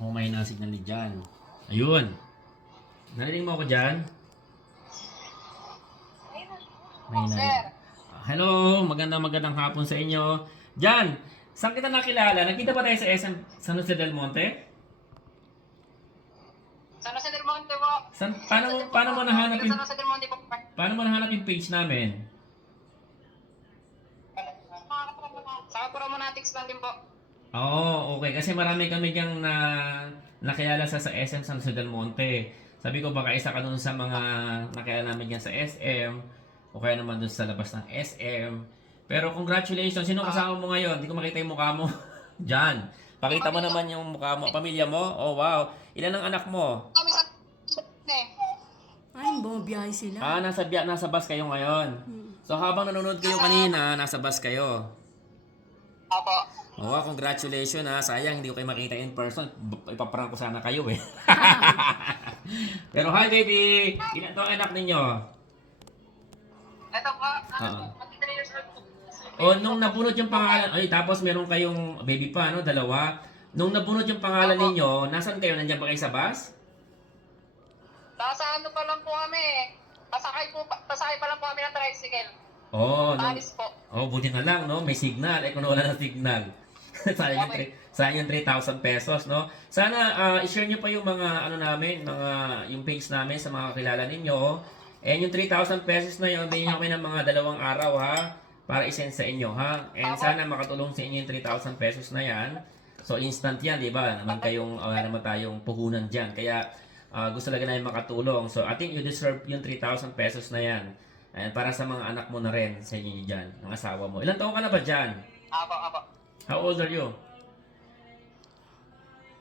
Oh, may na-signal ni Jan. Ayun. Narinig mo ako dyan? May Sir, Hello, magandang hapon sa inyo. Jan, saan kita nakilala? Nakita ba tayo sa SM San Jose del Monte? San Jose del Monte po. Paano mo nahanap yung, San Jose del Monte po. paano mo nahanap yung page namin? Sa Promonatics lang din po. Oo, okay. Kasi marami kami diyang nakilala sa SM San Jose del Monte. Sabi ko baka isa ka dun sa mga nakilala namin dyan sa SM o kaya naman dun sa labas ng SM. Pero congratulations. Sino kasama mo ngayon? Hindi ko makita yung mukha mo. Jan, pakita mo naman yung mukha mo. Pamilya mo? Oh, wow. Ilan ang anak mo? Kami sa Ay, bumabiyahe sila. Nasa bus kayo ngayon. So habang nanonood kayo kanina, nasa bus kayo. Opo. Oo, congratulations ha. Sayang, hindi ko kayo makita in person. Ipaprank ko sana kayo eh. Pero hi baby! Ilan to ang anak ninyo? Ito po. Oo. 23 years old po. O, nung nabunod yung pangalan, ay tapos meron kayong baby pa, no? Dalawa. Nung nabunod yung pangalan ninyo, nasan kayo? Nandiyan ba kayo sa bus? Nasa ano pa lang po kami. Pasakay pa lang po kami ng tricycle. Oo. Paris po. Buti na lang, no? May signal. Eh, kung wala ng signal. sayang yung 3,000 pesos, no? Sana i-share nyo pa yung mga ano namin, yung page namin sa mga kilala ninyo. And yung 3,000 pesos na yun, bigyan kami ng mga 2 araw, ha? Para i-send sa inyo, ha? And sana makatulong sa inyo yung 3,000 pesos na yan. So, instant yan, di ba? Wala naman tayong puhunan dyan. Kaya, gusto talaga namin makatulong. So, I think you deserve yung 3,000 pesos na yan. And para sa mga anak mo na rin, sa inyo dyan, ng asawa mo. Ilan taon ka na ba dyan? Apo. How old are you?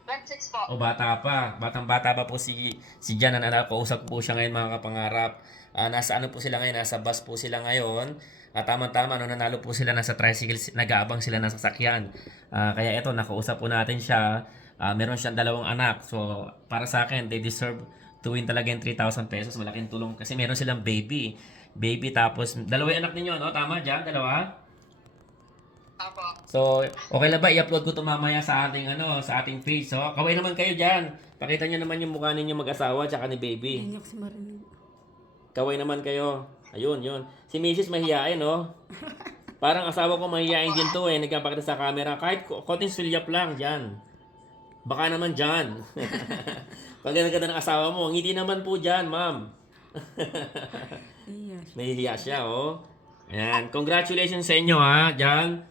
26 po. O bata pa. Batang-bata pa po si Jan. Kausap po siya ngayon mga kapangarap. Nasa ano po sila ngayon? Nasa bus po sila ngayon. Tama-tama, nanalo po sila nasa tricycle. Nag-aabang sila ng sasakyan. Kaya eto, nakausap po natin siya. Meron siyang 2 anak. So, para sa akin, they deserve to win talaga yung 3,000 pesos. Malaking tulong. Kasi meron silang baby. Tapos 2 anak ninyo, no? Tama, Jan? 2? Apo. So, okay na ba? I-upload ko ito mamaya sa ating page. So, kaway naman kayo dyan. Pakita nyo naman yung mukha ninyo mag-asawa tsaka ni baby. Hindi ako marinig. Kaway naman kayo. Ayun, yun. Si Mrs. mahihain, no? Parang asawa ko mahihain din to eh. Nagpapakita sa camera. Kahit konting sulyap lang dyan. Baka naman dyan. Pag ganda ng asawa mo, hindi naman po dyan, ma'am. Iya. Nahihiya siya, oh. Ayan. Congratulations sa inyo, ha, dyan.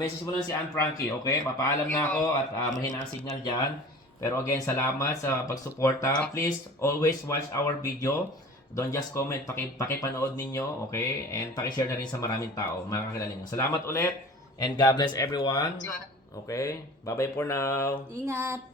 Message mo lang si Aunt Frankie, okay? Papaalam na ako at mahina ang signal dyan. Pero again, salamat sa pagsuporta. Please always watch our video. Don't just comment, pakipanood ninyo, okay? And pakishare na rin sa maraming tao, makakilala nyo. Salamat ulit and God bless everyone. Okay? Bye-bye for now. Ingat.